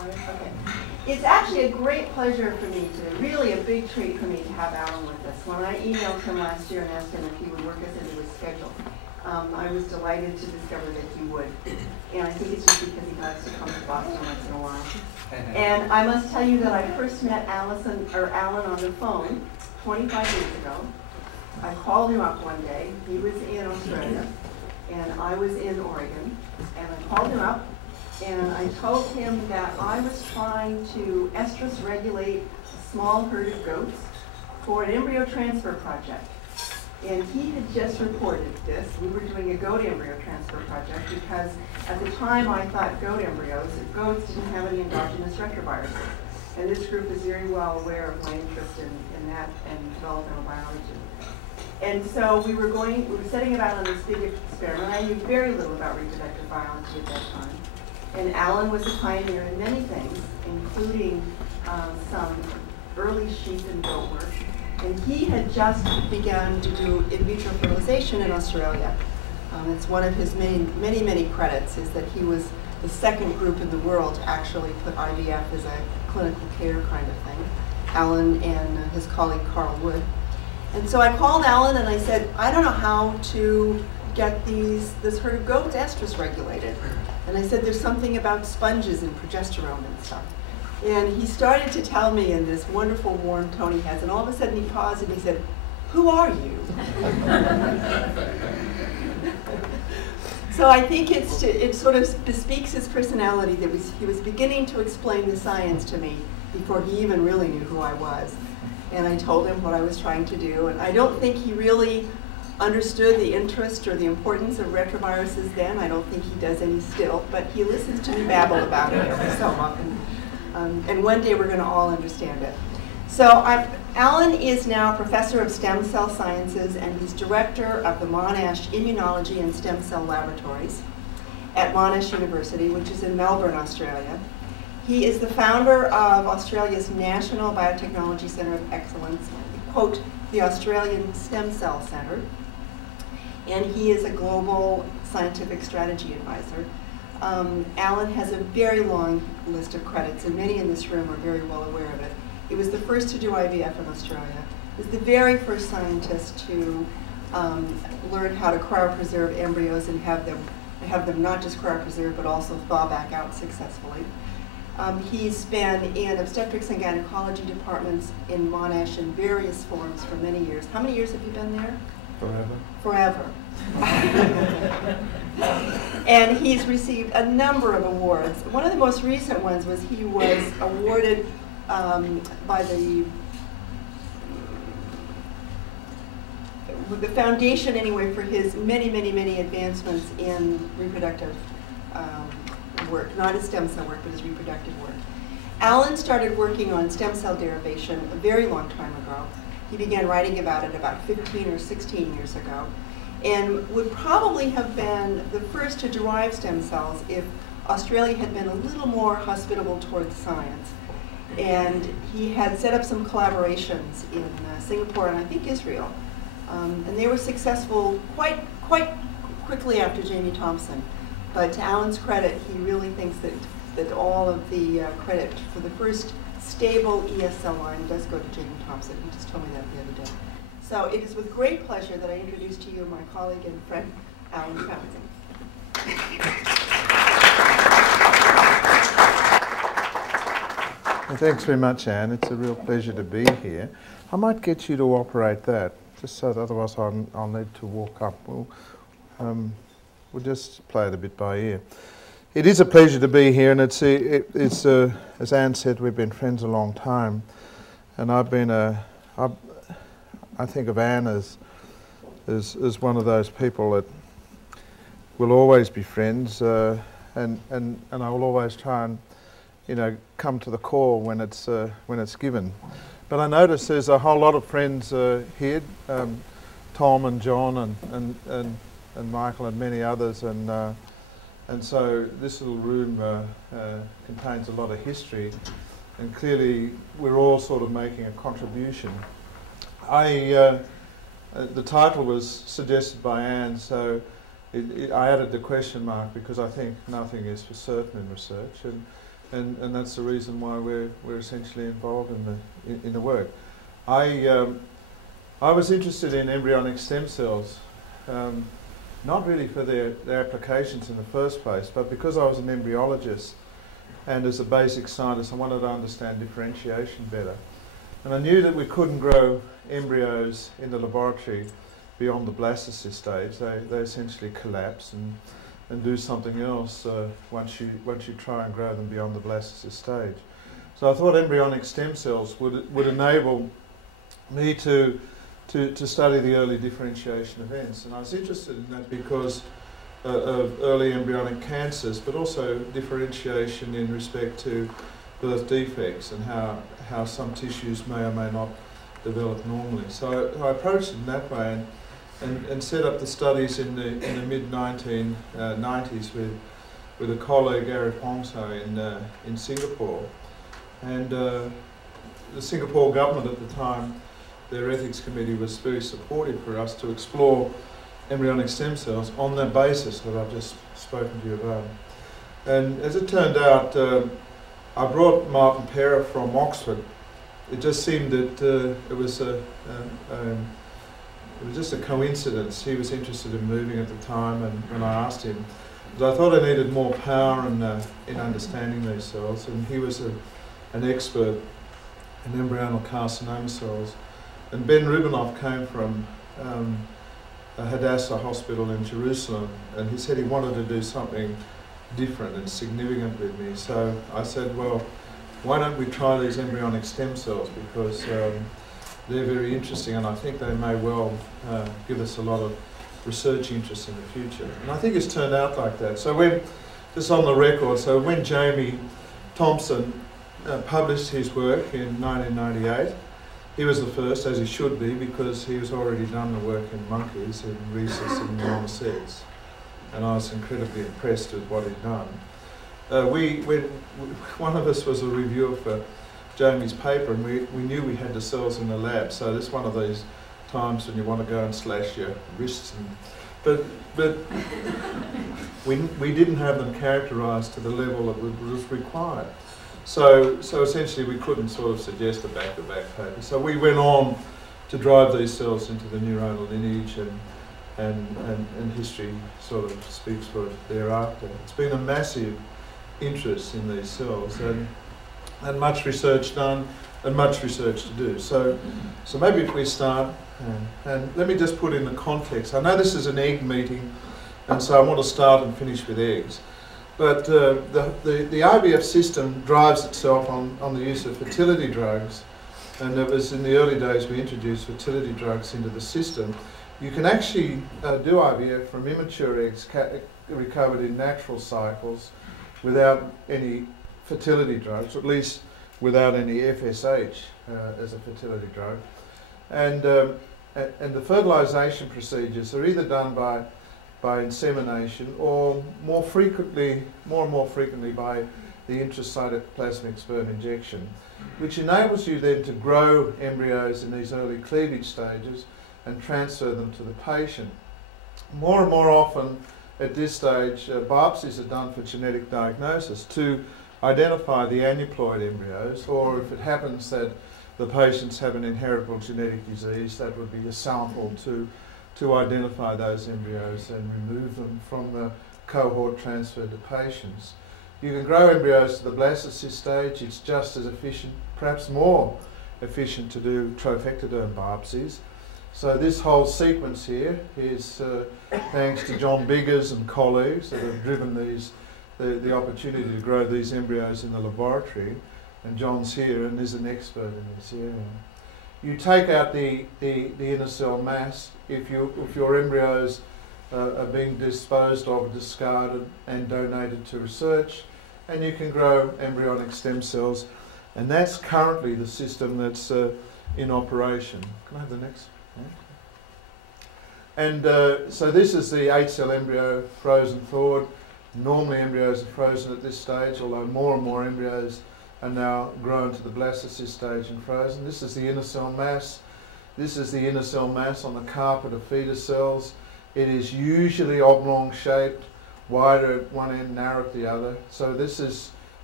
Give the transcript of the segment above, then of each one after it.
Okay. It's actually a great pleasure for me really a big treat for me to have Alan with us. When I emailed him last year and asked him if he would work us into his schedule, I was delighted to discover that he would. And I think it's just because he likes to come to Boston once in a while. And I must tell you that I first met Alan on the phone 25 years ago. I called him up one day. He was in Australia, and I was in Oregon. And I called him up, and I told him that I was trying to estrus regulate a small herd of goats for an embryo transfer project. And he had just reported this. We were doing a goat embryo transfer project because at the time I thought goats didn't have any endogenous retroviruses. And this group is very well aware of my interest in that and developmental biology. And so we were setting about on this big experiment. I knew very little about reproductive biology at that time. And Alan was a pioneer in many things, including some early sheep and goat work. And he had just begun to do in vitro fertilization in Australia. It's one of his many credits is that he was the second group in the world to actually put IVF as a clinical care kind of thing. Alan and his colleague Carl Wood. And so I called Alan and I said, I don't know how to get this herd of goats estrus regulated. And I said, there's something about sponges and progesterone and stuff. And he started to tell me in this wonderful warm tone he has, and all of a sudden he paused and he said, who are you? So I think it sort of bespeaks his personality that he was beginning to explain the science to me before he even really knew who I was. And I told him what I was trying to do, and I don't think he really understood the interest or the importance of retroviruses then. I don't think he does any still, but he listens to me babble about it every so often. And one day we're going to all understand it. So Alan is now professor of stem cell sciences, and he's director of the Monash Immunology and Stem Cell Laboratories at Monash University, which is in Melbourne, Australia. He is the founder of Australia's National Biotechnology Centre of Excellence, quote, the Australian Stem Cell Centre, and he is a global scientific strategy advisor. Alan has a very long list of credits, and many in this room are very well aware of it. He was the first to do IVF in Australia. He was the very first scientist to learn how to cryopreserve embryos and have them not just cryopreserved, but also thaw back out successfully. He's been in obstetrics and gynecology departments in Monash in various forms for many years. How many years have you been there? Forever. Forever. And he's received a number of awards. One of the most recent ones was he was awarded by the foundation anyway for his many advancements in reproductive work, not his stem cell work, but his reproductive work. Alan started working on stem cell derivation a very long time ago. He began writing about it about 15 or 16 years ago, and would probably have been the first to derive stem cells if Australia had been a little more hospitable towards science. And he had set up some collaborations in Singapore and I think Israel. And they were successful quite quickly after Jamie Thompson. But to Alan's credit, he really thinks that all of the credit for the first stable ES cell line does go to Jamie Thompson. He just told me that the other day. So it is with great pleasure that I introduce to you my colleague and friend, Alan Trounson. Well, thanks very much, Anne. It's a real pleasure to be here. I might get you to operate that, just so that otherwise I'll need to walk up. We'll just play it a bit by ear. It is a pleasure to be here, and it's as Anne said, we've been friends a long time, and I think of Anne as one of those people that will always be friends, and I will always try and come to the call when it's given. But I notice there's a whole lot of friends here, Tom and John and Michael and many others, and so this little room contains a lot of history, and clearly we're all sort of making a contribution. The title was suggested by Anne, so I added the question mark because I think nothing is for certain in research, and that's the reason why we're essentially involved in the work. I was interested in embryonic stem cells, not really for their applications in the first place, but because I was an embryologist and as a basic scientist I wanted to understand differentiation better. And I knew that we couldn't grow embryos in the laboratory beyond the blastocyst stage. They essentially collapse and do something else once you try and grow them beyond the blastocyst stage. So I thought embryonic stem cells would enable me to study the early differentiation events. And I was interested in that because of early embryonic cancers, but also differentiation in respect to birth defects and how some tissues may or may not develop normally. So I approached it in that way and set up the studies in the mid-1990s with a colleague, Gary Pongso, in Singapore. And the Singapore government at the time, their ethics committee was very supportive for us to explore embryonic stem cells on that basis that I've just spoken to you about. And as it turned out, I brought Martin Perra from Oxford. It just seemed that it was just a coincidence. He was interested in moving at the time, and when I asked him, because I thought I needed more power in understanding these cells, and he was an expert in embryonal carcinoma cells. And Ben Rubinoff came from Hadassah Hospital in Jerusalem, and he said he wanted to do something different and significant with me. So I said, well, why don't we try these embryonic stem cells, because they're very interesting, and I think they may well give us a lot of research interest in the future. And I think it's turned out like that. So when, just on the record, so when Jamie Thompson published his work in 1998, he was the first, as he should be, because he was already done the work in monkeys in rhesus and rosettes. And I was incredibly impressed with what he'd done. One of us was a reviewer for Jamie's paper, and we knew we had the cells in the lab, so this is one of these times when you want to go and slash your wrists. But we didn't have them characterised to the level that was required. So essentially we couldn't sort of suggest a back-to-back paper. So we went on to drive these cells into the neuronal lineage, and history sort of speaks for it thereafter. It's been a massive interest in these cells, and much research done and much research to do. So maybe if we start, and let me just put in the context. I know this is an egg meeting, and so I want to start and finish with eggs. But the IVF system drives itself on the use of fertility drugs, and it was in the early days we introduced fertility drugs into the system. You can actually do IVF from immature eggs recovered in natural cycles without any fertility drugs, or at least without any FSH as a fertility drug. And the fertilisation procedures are either done by insemination or more and more frequently by the intracytoplasmic sperm injection, which enables you then to grow embryos in these early cleavage stages and transfer them to the patient. More and more often at this stage, biopsies are done for genetic diagnosis to identify the aneuploid embryos, or if it happens that the patients have an inheritable genetic disease, that would be a sample to identify those embryos and remove them from the cohort transferred to patients. You can grow embryos to the blastocyst stage. It's just as efficient, perhaps more efficient, to do trophectoderm biopsies. So this whole sequence here is thanks to John Biggers and colleagues that have driven the opportunity to grow these embryos in the laboratory. And John's here and is an expert in this area. You take out the inner cell mass if your embryos are being disposed of, discarded and donated to research, and you can grow embryonic stem cells, and that's currently the system that's in operation. Can I have the next one? And so this is the 8-cell embryo frozen forward. Normally embryos are frozen at this stage, although more and more embryos are now grown to the blastocyst stage and frozen. This is the inner cell mass. This is the inner cell mass on the carpet of fetus cells. It is usually oblong shaped, wider at one end, narrow at the other. So this is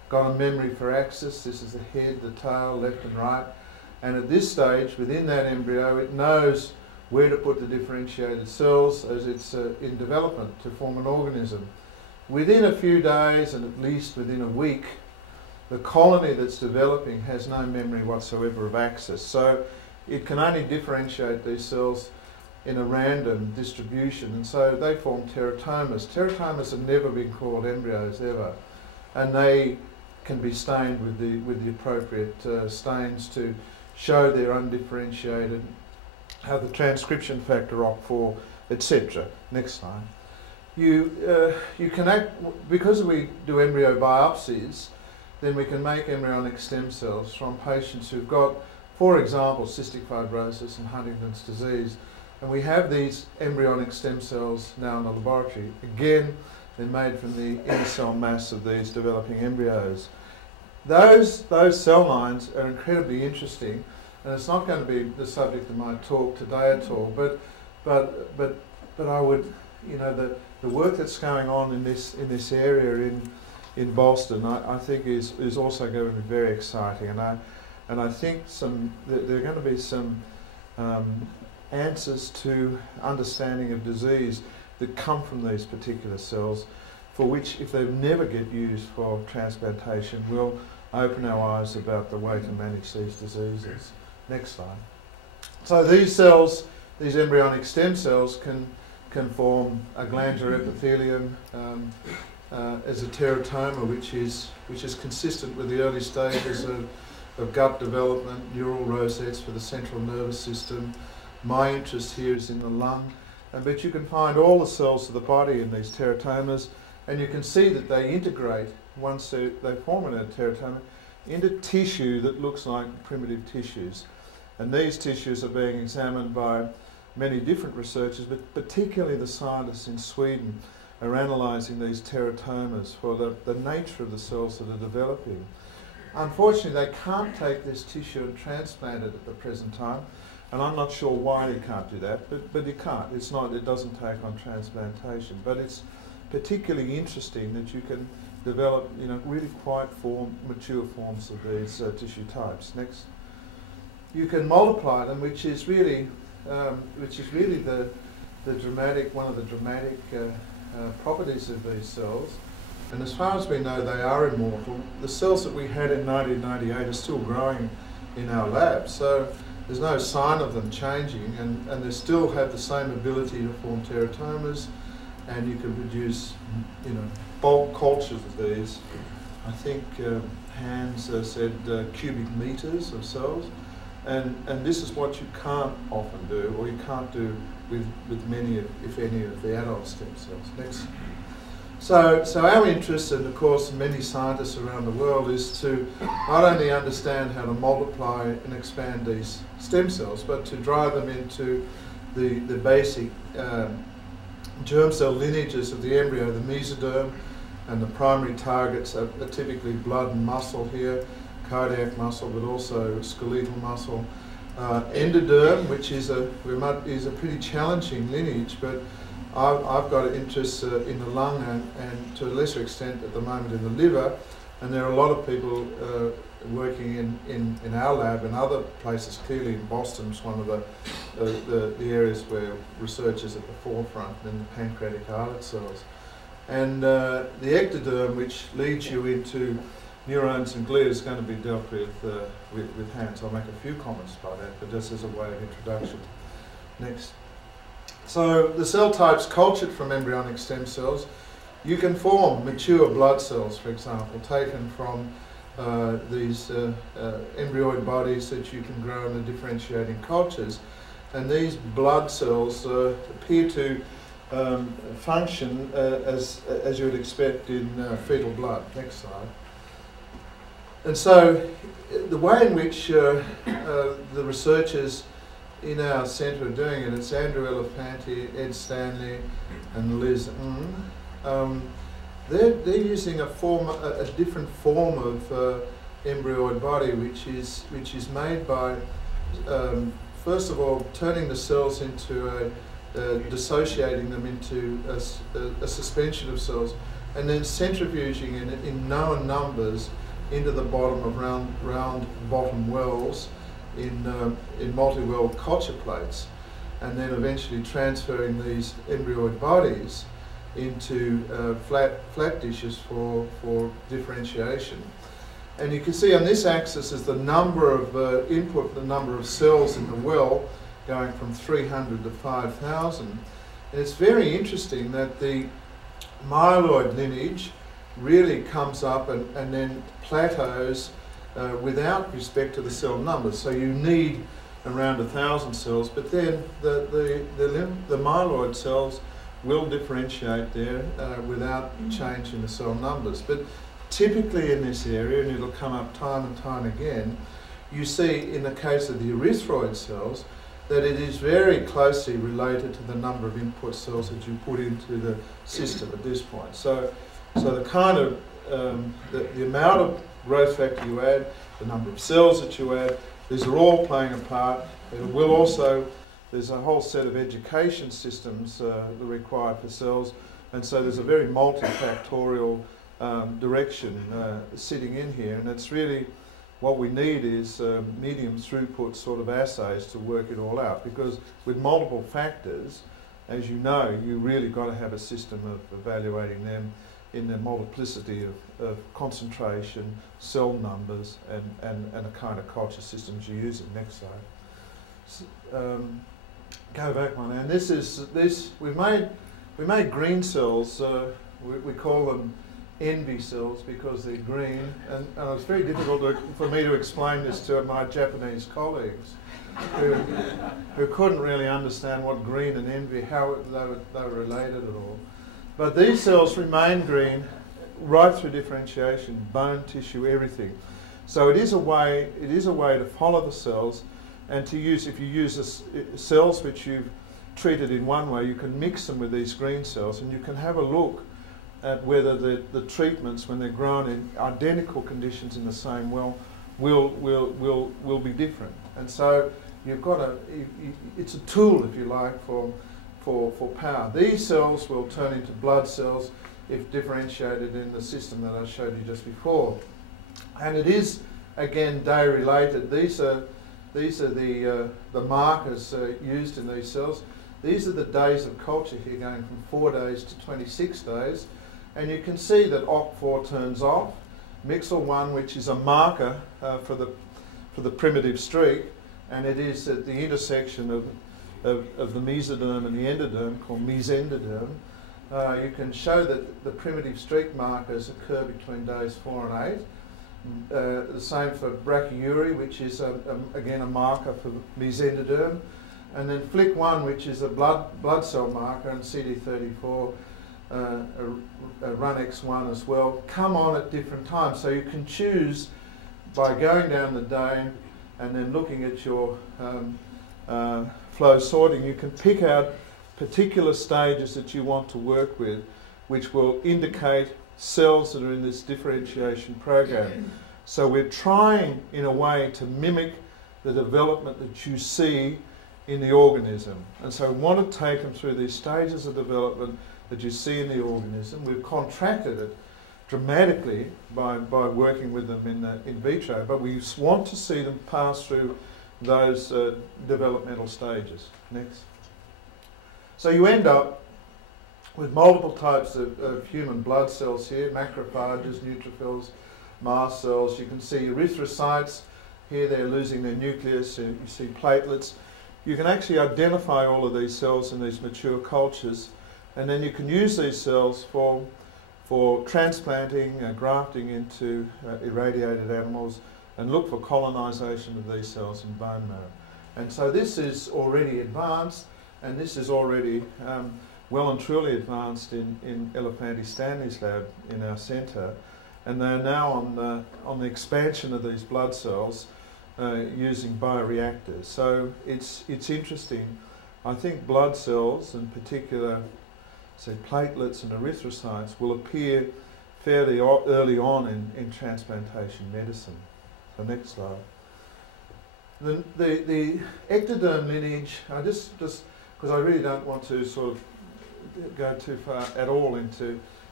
got a memory for axis. This is the head, the tail, left and right. And at this stage, within that embryo, it knows where to put the differentiated cells as it's in development to form an organism. Within a few days, and at least within a week, the colony that's developing has no memory whatsoever of axis. So it can only differentiate these cells in a random distribution, and so they form teratomas. Teratomas have never been called embryos ever, and they can be stained with the appropriate stains to show they're undifferentiated, have the transcription factor OCT4, etc. Next slide. You can act, because we do embryo biopsies, then we can make embryonic stem cells from patients who've got, for example, cystic fibrosis and Huntington's disease. And we have these embryonic stem cells now in the laboratory. Again, they're made from the inner cell mass of these developing embryos. Those cell lines are incredibly interesting, and it's not going to be the subject of my talk today at all. But I would, you know, the work that's going on in this area in Boston, I think is also going to be very exciting, and I think there are going to be some answers to understanding of disease that come from these particular cells, for which, if they never get used for transplantation, will open our eyes about the way to manage these diseases. Next slide. So these cells, these embryonic stem cells, can form a glandular epithelium as a teratoma, which is consistent with the early stages of gut development, neural rosettes for the central nervous system. My interest here is in the lung, but you can find all the cells of the body in these teratomas, and you can see that they integrate, once they form in a teratoma, into tissue that looks like primitive tissues. And these tissues are being examined by many different researchers, but particularly the scientists in Sweden are analysing these teratomas for the nature of the cells that are developing. Unfortunately, they can't take this tissue and transplant it at the present time, and I'm not sure why they can't do that, but you can't. It doesn't take on transplantation. But it's particularly interesting that you can develop, you know, really quite mature forms of these tissue types. Next. You can multiply them, which is really the dramatic, one of the dramatic properties of these cells. And as far as we know, they are immortal. The cells that we had in 1998 are still growing in our lab, so there's no sign of them changing, and they still have the same ability to form teratomas, and you can produce, you know, bulk cultures of these. I think Hans said cubic meters of cells, and this is what you can't often do, or you can't do with many, if any, of the adult stem cells. Next. So our interest, and of course many scientists around the world, is to not only understand how to multiply and expand these stem cells, but to drive them into the basic germ cell lineages of the embryo, the mesoderm, and the primary targets are typically blood and muscle here, cardiac muscle, but also skeletal muscle. Endoderm, which is a pretty challenging lineage, but I've got an interest in the lung and to a lesser extent at the moment in the liver, and there are a lot of people working in our lab and other places. Clearly in Boston is one of the areas where research is at the forefront, in the pancreatic islet cells. And the ectoderm, which leads you into neurons and glia, is going to be dealt with Hans. I'll make a few comments about that, but just as a way of introduction. Next. So the cell types cultured from embryonic stem cells, you can form mature blood cells, for example, taken from these embryoid bodies that you can grow in the differentiating cultures. And these blood cells appear to function as you would expect in fetal blood. Next slide. And so the way in which the researchers in our centre are doing it, it's Andrew Elefanti, Ed Stanley and Liz they're using a different form of embryoid body, which is made by first of all turning the cells into dissociating them into a suspension of cells, and then centrifuging it in known numbers into the bottom of round bottom wells in multi-well culture plates, and then eventually transferring these embryoid bodies into flat dishes for differentiation. And you can see on this axis is the number of input, the number of cells in the well, going from 300 to 5,000. And it's very interesting that the myeloid lineage really comes up and then plateaus without respect to the cell numbers. So you need around 1,000 cells, but then the myeloid cells will differentiate there without change in the cell numbers. But typically in this area, and it'll come up time and time again, you see in the case of the erythroid cells that it is very closely related to the number of input cells that you put into the system at this point. So the kind of the amount of growth factor you add, the number of cells that you add, these are all playing a part. It will also, there's a whole set of education systems that are required for cells, and so there's a very multifactorial direction sitting in here, and it's really what we need is medium throughput sort of assays to work it all out, because with multiple factors, as you know, you really got to have a system of evaluating them in the multiplicity of concentration, cell numbers, and the kind of culture systems you're using. Next slide. Go back one, and we made green cells. We call them envy cells because they're green, and it's very difficult for me to explain this to my Japanese colleagues who couldn't really understand what green and envy, how they were related at all. But these cells remain green right through differentiation, bone, tissue, everything. So it is a way to follow the cells, and to use, if you use cells which you've treated in one way, you can mix them with these green cells, and you can have a look at whether the treatments, when they're grown in identical conditions in the same well, will be different. And so you've got it's a tool, if you like, for power. These cells will turn into blood cells if differentiated in the system that I showed you just before. And it is, again, day related. These are the markers used in these cells. These are the days of culture here, going from 4 days to 26 days. And you can see that OCT4 turns off. MIXL1, which is a marker for the primitive streak, and it is at the intersection of the mesoderm and the endoderm, called mesendoderm. You can show that the primitive streak markers occur between days 4 and 8. The same for brachyury, which is again a marker for mesendoderm, and then FLIC1, which is a blood cell marker, and CD34. RUNX1 as well, come on at different times. So you can choose by going down the day and then looking at your flow sorting, you can pick out particular stages that you want to work with, which will indicate cells that are in this differentiation program. So we're trying, in a way, to mimic the development that you see in the organism. And so we want to take them through these stages of development that you see in the organism. We've contracted it dramatically by working with them in vitro, but we want to see them pass through those developmental stages. Next. So you end up with multiple types of human blood cells here, macrophages, neutrophils, mast cells. You can see erythrocytes. Here they're losing their nucleus. You see platelets. You can actually identify all of these cells in these mature cultures, and then you can use these cells for transplanting, grafting into irradiated animals, and look for colonisation of these cells in bone marrow. And so this is already advanced, and this is already well and truly advanced in Elefante Stanley's lab in our centre, and they're now on the expansion of these blood cells using bioreactors. So it's interesting. I think blood cells, in particular, say platelets and erythrocytes, will appear fairly early on in transplantation medicine. So next slide. The ectoderm lineage, I just because I really don't want to sort of go too far at all into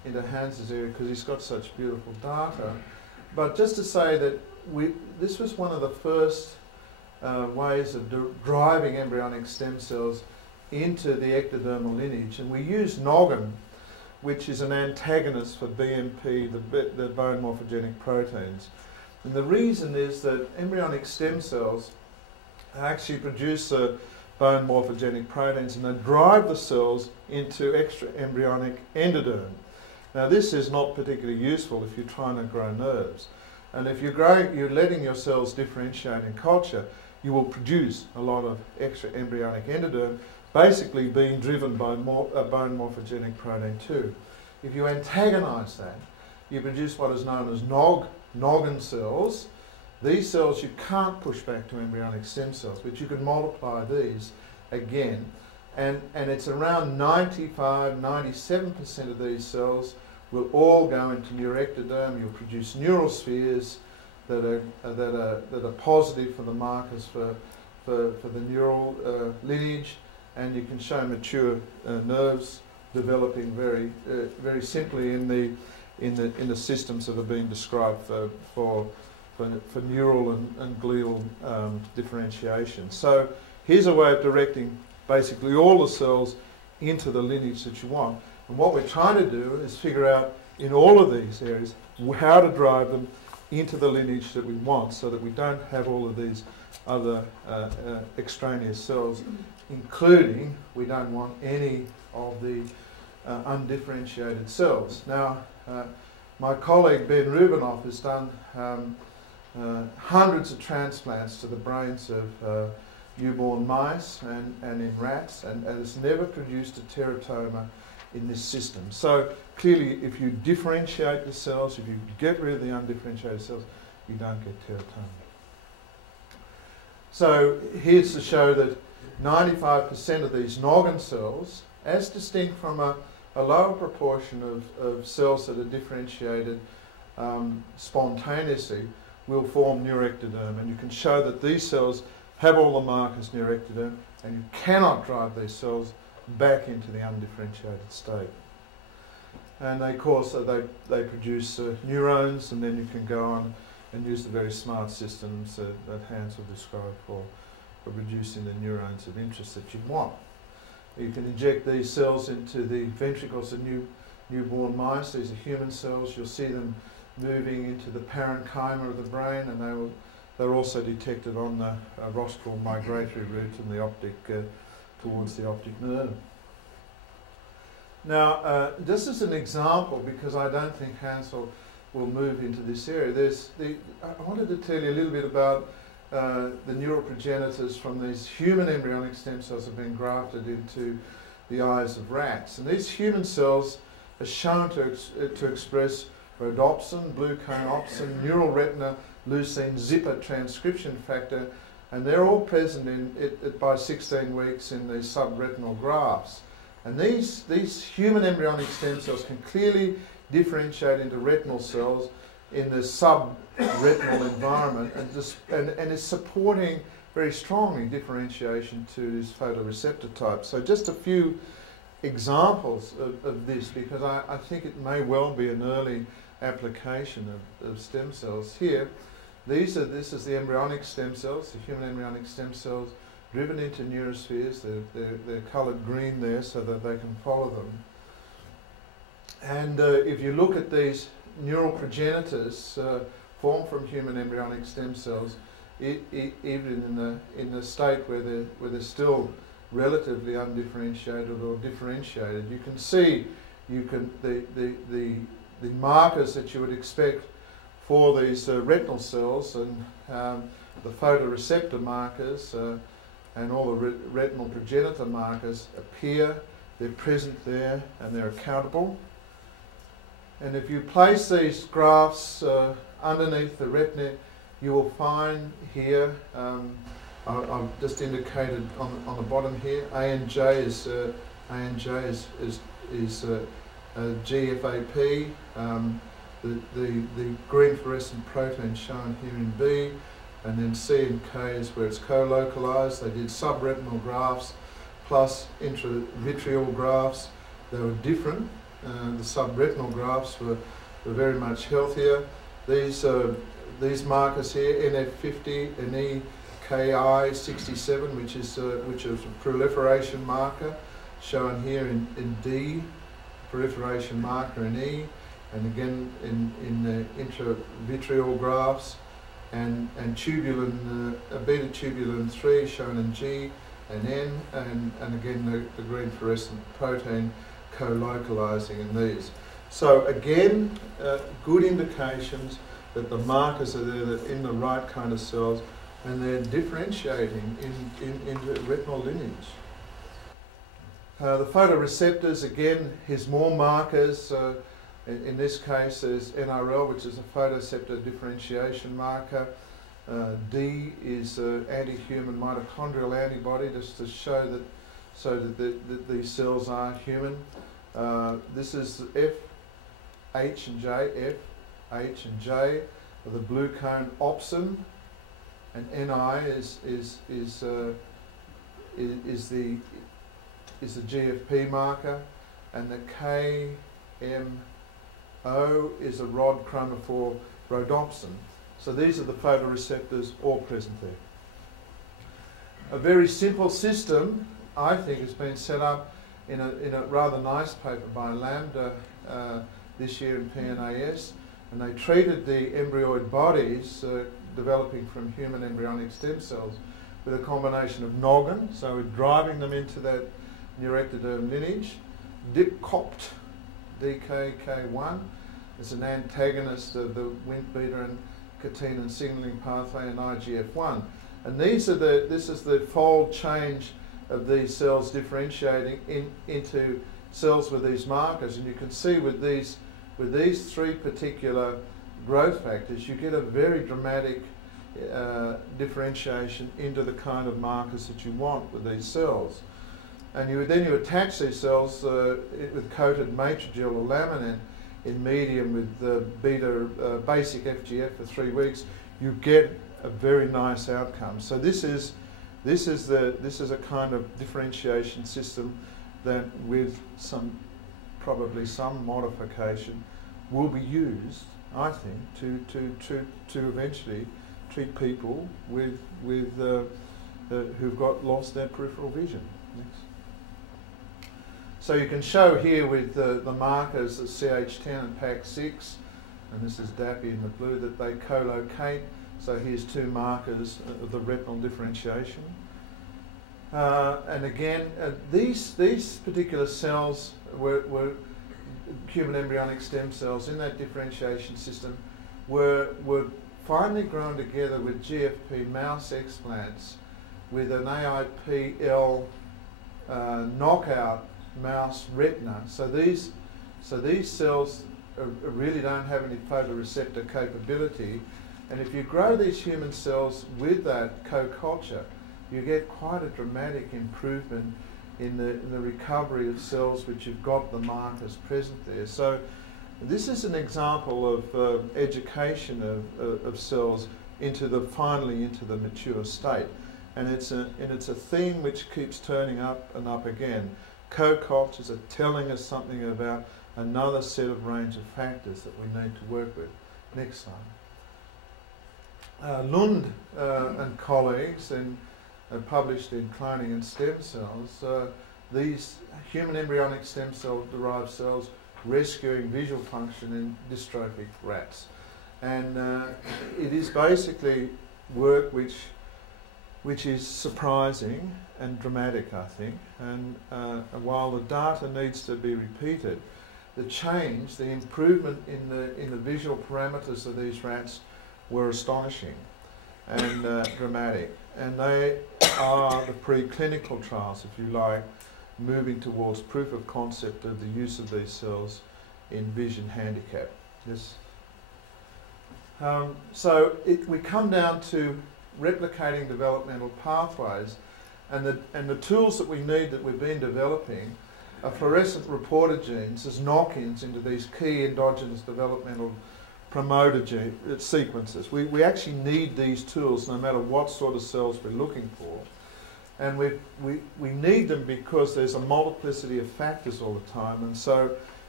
into Hans's area because he's got such beautiful data. But just to say that this was one of the first ways of driving embryonic stem cells into the ectodermal lineage. And we use Noggin, which is an antagonist for BMP, the bone morphogenic proteins. And the reason is that embryonic stem cells actually produce bone morphogenic proteins, and they drive the cells into extra embryonic endoderm. Now this is not particularly useful if you're trying to grow nerves. And if you're letting your cells differentiate in culture, you will produce a lot of extra embryonic endoderm, basically being driven by bone morphogenic protein 2. If you antagonize that, you produce what is known as Noggin cells. These cells you can't push back to embryonic stem cells, but you can multiply these again. And it's around 95–97% of these cells will all go into your ectoderm. You'll produce neurospheres that are positive for the markers for the neural lineage, and you can show mature nerves developing very simply in the systems that are being described for neural and glial differentiation. So here's a way of directing basically all the cells into the lineage that you want. And what we're trying to do is figure out in all of these areas how to drive them into the lineage that we want, so that we don't have all of these other extraneous cells, including we don't want any of the undifferentiated cells. Now, my colleague Ben Rubinoff has done hundreds of transplants to the brains of newborn mice and in rats, and has never produced a teratoma in this system. So clearly, if you differentiate the cells, if you get rid of the undifferentiated cells, you don't get teratoma. So here's to show that 95% of these Noggin cells, as distinct from a lower proportion of cells that are differentiated spontaneously, will form neuroectoderm. And you can show that these cells have all the markers neuroectoderm, and you cannot drive these cells back into the undifferentiated state. And of course they produce neurons, and then you can go on and use the very smart systems that Hans will describe for producing the neurons of interest that you want. You can inject these cells into the ventricles of newborn mice. These are human cells. You'll see them moving into the parenchyma of the brain, and they're also detected on the rostral migratory route and the optic towards the optic nerve. Now, just as an example, because I don't think Hans will move into this area, I wanted to tell you a little bit about the neural progenitors from these human embryonic stem cells that have been grafted into the eyes of rats. And these human cells are shown to express rhodopsin, gluconopsin, neural retina, leucine, zipper transcription factor, and they're all present by 16 weeks in the subretinal grafts. And these human embryonic stem cells can clearly differentiate into retinal cells in the subretinal environment, and is supporting very strongly differentiation to this photoreceptor type. So just a few examples of this, because I think it may well be an early application of stem cells here. This is the embryonic stem cells, the human embryonic stem cells driven into neurospheres. They're coloured green there so that they can follow them. And if you look at these neural progenitors formed from human embryonic stem cells, even in the state where they're still relatively undifferentiated or differentiated, you can see the markers that you would expect for these retinal cells, and the photoreceptor markers and all the retinal progenitor markers appear. They're present there and they're accountable. And if you place these graphs underneath the retina, you will find here, I've just indicated on the bottom here, ANJ is GFAP. The green fluorescent protein shown here in B, and then C and K is where it's co-localized. They did subretinal grafts plus intravitreal grafts. They were different The subretinal grafts were very much healthier. These markers here, NF50 and EKI67, which is a proliferation marker, shown here in D, proliferation marker in E, and again in the intravitreal grafts, and tubulin, beta tubulin 3 shown in G and N, and again the green fluorescent protein co-localizing in these. So again, good indications that the markers are there, that in the right kind of cells, and they're differentiating into retinal lineage. The photoreceptors, again, here's more markers. In this case, there's NRL, which is a photoreceptor differentiation marker. D is anti-human mitochondrial antibody, just to show that these cells are human. This is F, H and J, F, H and J, the blue cone opsin, and Ni is the GFP marker, and the KMO is a rod chromophore rhodopsin. So these are the photoreceptors all present there. A very simple system, I think, has been set up in a rather nice paper by Lamba this year in PNAS, and they treated the embryoid bodies developing from human embryonic stem cells with a combination of Noggin, so we're driving them into that neurectoderm lineage. Dipcopt, DKK1, is an antagonist of the Wnt beta and catenin signaling pathway in IGF-1. And this is the fold change of these cells differentiating into cells with these markers. And you can see with these three particular growth factors, you get a very dramatic differentiation into the kind of markers that you want with these cells. And you attach these cells with coated matrigel or laminin in medium with beta basic FGF for 3 weeks. You get a very nice outcome. So this is a kind of differentiation system that, with probably some modification, will be used, I think, to eventually treat people who've lost their peripheral vision. Next. So you can show here with the markers of CH10 and PAC6, and this is DAPI in the blue, that they co-locate. So here's 2 markers of the retinal differentiation. And again, these particular cells were human embryonic stem cells in that differentiation system were finally grown together with GFP mouse explants with an AIPL knockout mouse retina. So these cells really don't have any photoreceptor capability, and if you grow these human cells with that co-culture, you get quite a dramatic improvement in the recovery of cells which have got the markers present there. So this is an example of education of cells finally into the mature state, and it's a theme which keeps turning up and up again. Co-cultures are telling us something about another set of range of factors that we need to work with. Next slide. Lund and colleagues published in Cloning and Stem Cells these human embryonic stem cell derived cells rescuing visual function in dystrophic rats. And it is basically work which is surprising and dramatic, I think. And while the data needs to be repeated, the improvement in the visual parameters of these rats were astonishing and dramatic. And they are the preclinical trials, if you like, moving towards proof of concept of the use of these cells in vision handicap. Yes. So we come down to replicating developmental pathways, and the tools that we need, that we've been developing, are fluorescent reporter genes as knock-ins into these key endogenous developmental promoter sequences. We actually need these tools no matter what sort of cells we're looking for. And we need them because there's a multiplicity of factors all the time. And so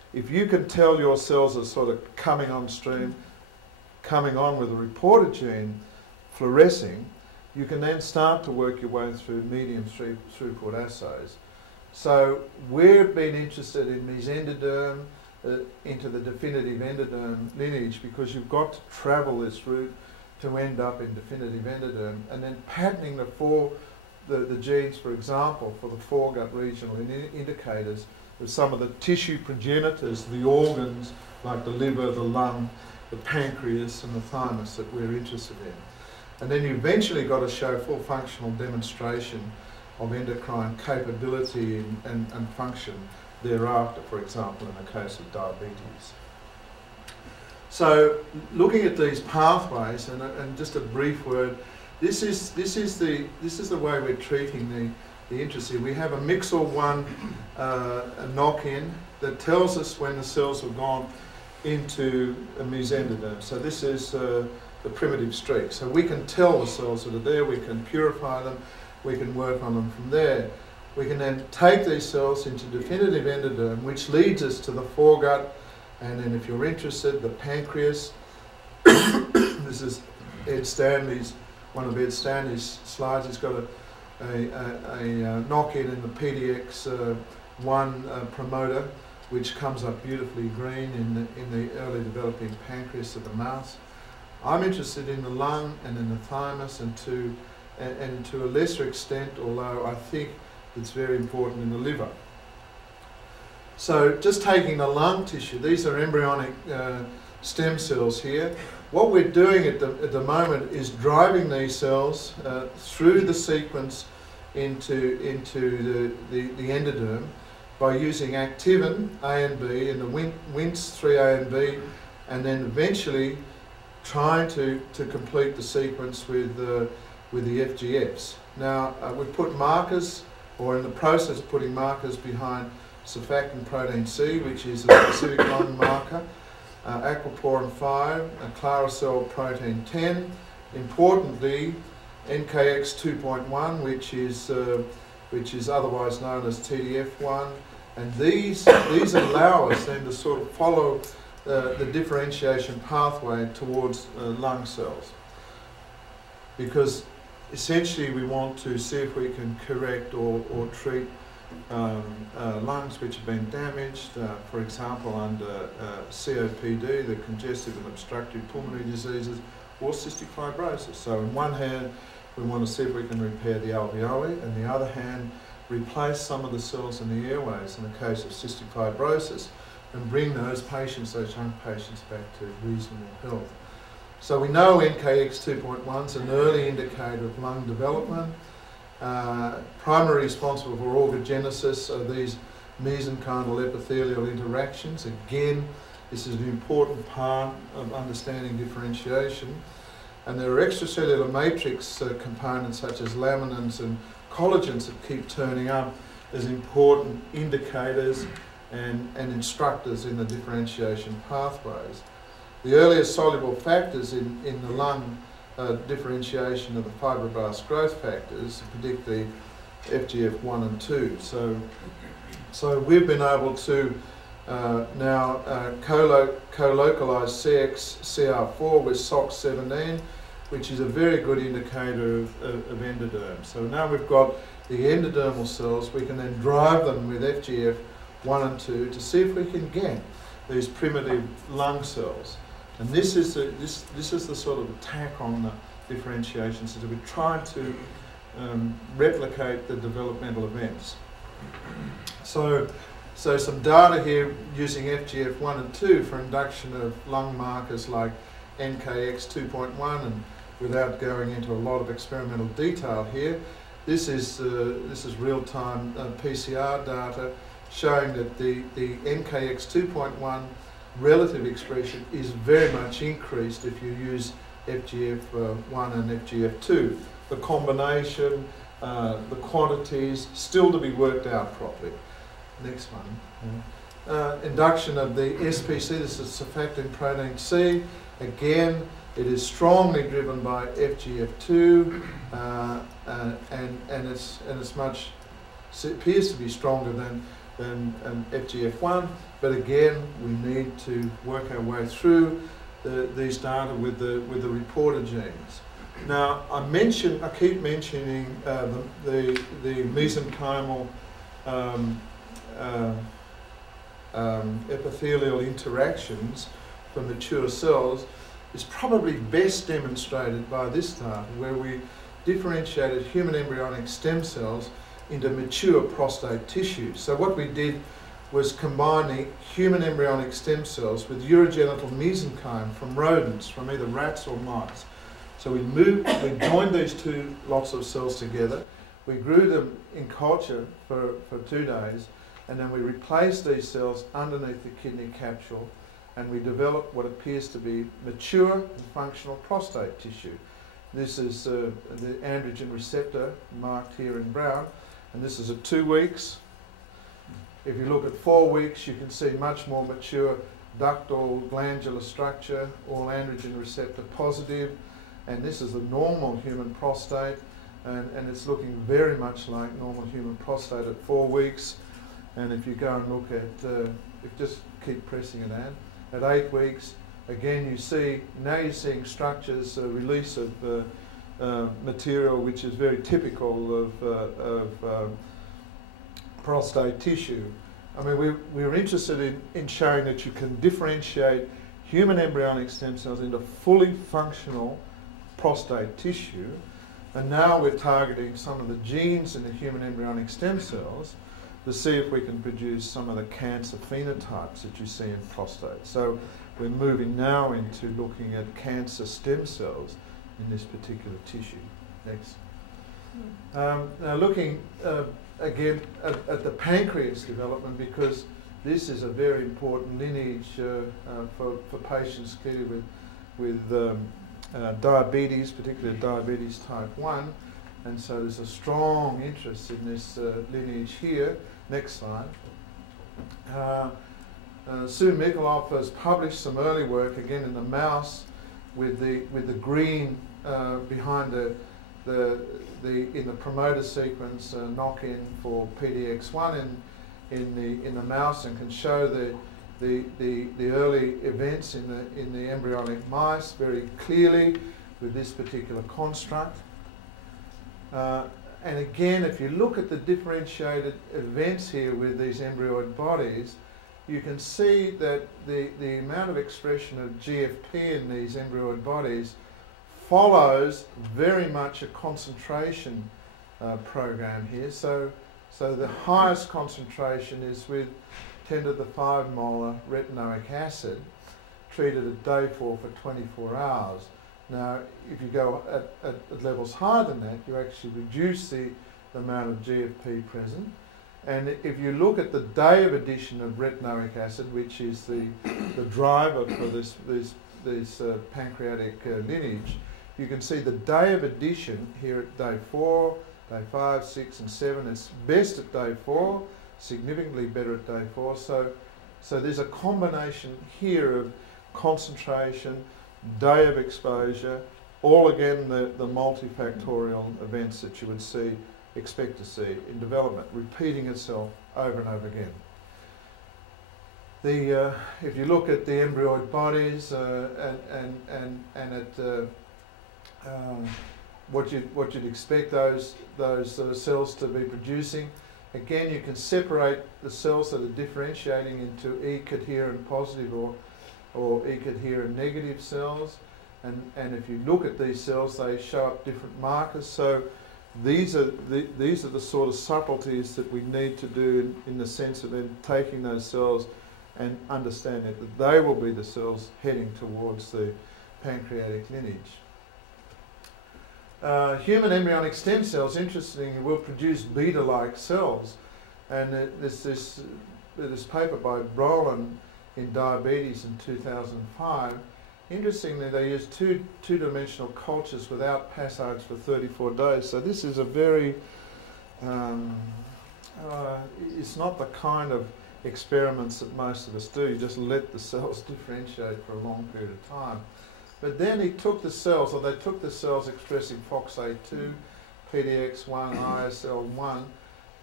if you can tell your cells are sort of coming on stream, coming on with a reporter gene fluorescing, you can then start to work your way through medium throughput assays. So we've been interested in mesendoderm into the definitive endoderm lineage because you've got to travel this route to end up in definitive endoderm, and then patterning the genes, for example, for the foregut regional indicators with some of the tissue progenitors, the organs like the liver, the lung, the pancreas and the thymus that we're interested in. And then you eventually got to show full functional demonstration of endocrine capability and function thereafter, for example, in the case of diabetes. So looking at these pathways, and just a brief word, this is the way we're treating the interest here. We have a MIXL1 a knock-in that tells us when the cells have gone into a mesendoderm. So this is the primitive streak. So we can tell the cells that are there, we can purify them, we can work on them from there. We can then take these cells into definitive endoderm, which leads us to the foregut, and then if you're interested, the pancreas. This is one of Ed Stanley's slides. He's got a knock-in in the PDX1 promoter, which comes up beautifully green in the early developing pancreas of the mouse. I'm interested in the lung and in the thymus, and to a lesser extent, although I think it's very important, in the liver. So just taking the lung tissue, these are embryonic stem cells here. What we're doing at the moment is driving these cells through the sequence into the endoderm by using activin A and B and the Wntz 3A and B, and then eventually trying to complete the sequence with the FGFs. Now we put markers, or in the process of putting markers behind surfactant protein C, which is a specific lung marker, aquaporin 5, claricel protein 10, importantly NKX 2.1, which is otherwise known as TDF1, and these allow us then to sort of follow the differentiation pathway towards lung cells, because essentially we want to see if we can correct or treat lungs which have been damaged, for example under COPD, the congestive and obstructive pulmonary diseases, or cystic fibrosis. So on one hand we want to see if we can repair the alveoli, and the other hand replace some of the cells in the airways in the case of cystic fibrosis, and bring those young patients back to reasonable health. So we know NKX 2.1 is an early indicator of lung development. Primarily responsible for orgogenesis are these mesenchymal epithelial interactions. Again, this is an important part of understanding differentiation. And there are extracellular matrix components such as laminins and collagens that keep turning up as important indicators and instructors in the differentiation pathways. The earliest soluble factors in the lung differentiation of the fibroblast growth factors, particularly FGF1 and 2. So we've been able to now co-localize CXCR4 with SOX17, which is a very good indicator of endoderm. So now we've got the endodermal cells, we can then drive them with FGF1 and 2 to see if we can get these primitive lung cells. And this is the sort of attack on the differentiation system. We're trying to replicate the developmental events. So some data here using FGF1 and 2 for induction of lung markers like NKX 2.1, and without going into a lot of experimental detail here, this is real-time PCR data showing that the NKX 2.1 relative expression is very much increased if you use FGF1 and FGF2. The combination, the quantities, still to be worked out properly. Next one. Induction of the SPC, this is surfactant protein C. Again, it is strongly driven by FGF2, and it's much, it appears to be stronger than than FGF1, but again, we need to work our way through these data with the reporter genes. Now, I keep mentioning the mesenchymal epithelial interactions for mature cells is probably best demonstrated by this data, where we differentiated human embryonic stem cells into mature prostate tissue. So what we did was combining human embryonic stem cells with urogenital mesenchyme from rodents, from either rats or mice. So we joined these two lots of cells together, we grew them in culture for 2 days, and then we replaced these cells underneath the kidney capsule, and we developed what appears to be mature and functional prostate tissue. This is the androgen receptor marked here in brown, and this is at 2 weeks. If you look at 4 weeks, you can see much more mature ductal glandular structure, all androgen receptor positive, and this is the normal human prostate, and it's looking very much like normal human prostate at 4 weeks. And if you go and look at, just keep pressing it in, at 8 weeks, again you see, now you're seeing structures, release of material which is very typical of prostate tissue. I mean, we were interested in showing that you can differentiate human embryonic stem cells into fully functional prostate tissue, and now we're targeting some of the genes in the human embryonic stem cells to see if we can produce some of the cancer phenotypes that you see in prostate. So we're moving now into looking at cancer stem cells in this particular tissue. Next. Now looking again at the pancreas development, because this is a very important lineage for patients clearly with diabetes, particularly diabetes type 1, and so there's a strong interest in this lineage here. Next slide. Sue Mikolov has published some early work again in the mouse with the green behind in the promoter sequence knock-in for PDX1 in the mouse, and can show the early events in the embryonic mice very clearly with this particular construct. And again, if you look at the differentiated events here with these embryoid bodies, you can see that the amount of expression of GFP in these embryoid bodies follows very much a concentration program here. So the highest concentration is with 10 to the 5 molar retinoic acid treated at day 4 for 24 hours. Now, if you go at levels higher than that, you actually reduce the amount of GFP present. And if you look at the day of addition of retinoic acid, which is the driver for this pancreatic lineage, you can see the day of addition here at day 4, day 5, 6 and 7. It's best at day 4, significantly better at day 4. So there's a combination here of concentration, day of exposure, all again the multifactorial events that you would expect to see in development, repeating itself over and over again. If you look at the embryoid bodies and at what you'd expect those cells to be producing, again you can separate the cells that are differentiating into E-cadherent positive or E-cadherent negative cells, and if you look at these cells, they show up different markers. So these are the sort of subtleties that we need to do in the sense of then taking those cells and understanding that they will be the cells heading towards the pancreatic lineage. Human embryonic stem cells, interestingly, will produce beta-like cells, and there's this paper by Brolin in Diabetes in 2005. Interestingly, they used two-dimensional cultures without passage for 34 days. So this is a very, it's not the kind of experiments that most of us do. You just let the cells differentiate for a long period of time. But then he took the cells, or they took the cells expressing FOXA2, PDX1, ISL1,